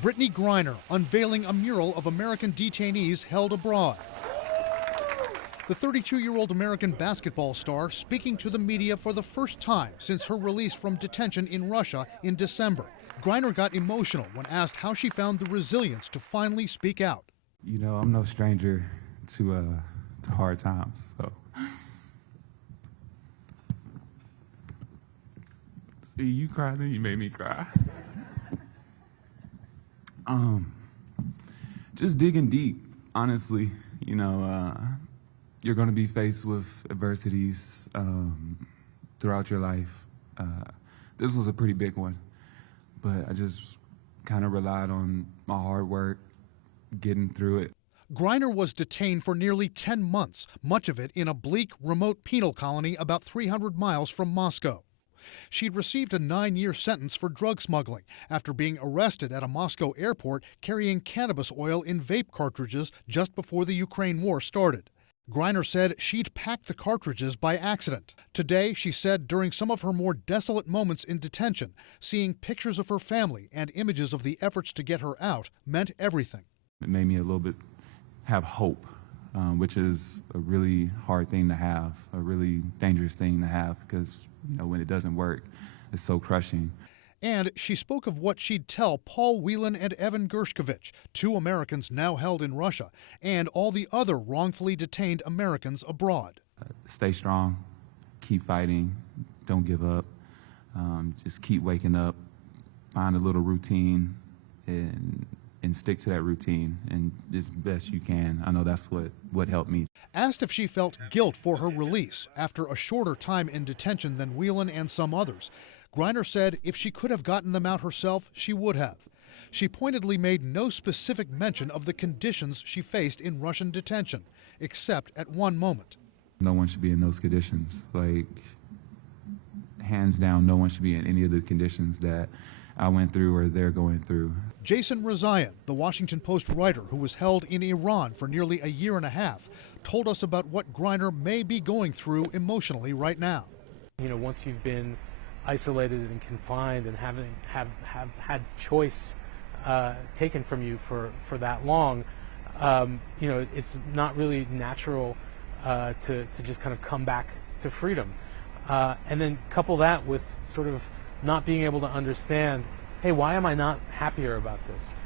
Brittney Griner unveiling a mural of American detainees held abroad. The 32-year-old American basketball star speaking to the media for the first time since her release from detention in Russia in December. Griner got emotional when asked how she found the resilience to finally speak out. You know, I'm no stranger to hard times, so. See, you cried and you made me cry. Just digging deep, honestly. You know, you're going to be faced with adversities throughout your life. This was a pretty big one, but I just kind of relied on my hard work, getting through it. Griner was detained for nearly 10 months, much of it in a bleak, remote penal colony about 300 miles from Moscow. She'd received a 9-year sentence for drug smuggling after being arrested at a Moscow airport carrying cannabis oil in vape cartridges just before the Ukraine war started. Griner said she'd packed the cartridges by accident. Today, she said during some of her more desolate moments in detention, seeing pictures of her family and images of the efforts to get her out meant everything. It made me a little bit have hope, which is a really hard thing to have, a really dangerous thing to have, because you know when it doesn't work, it's so crushing. And she spoke of what she'd tell Paul Whelan and Evan Gershkovich, 2 Americans now held in Russia, and all the other wrongfully detained Americans abroad. Stay strong, keep fighting, don't give up, just keep waking up, find a little routine, and stick to that routine and as best you can. I know that's what helped me. Asked if she felt guilt for her release after a shorter time in detention than Whelan and some others, Griner said if she could have gotten them out herself, she would have. She pointedly made no specific mention of the conditions she faced in Russian detention, except at one moment. No one should be in those conditions. Like, hands down, no one should be in any of the conditions that I went through or they're going through. Jason Rezaian, the Washington Post writer who was held in Iran for nearly a year and a half, told us about what Griner may be going through emotionally right now. You know, once you've been isolated and confined and have had choice taken from you for that long, you know, it's not really natural to just kind of come back to freedom. And then couple that with sort of not being able to understand, hey, why am I not happier about this?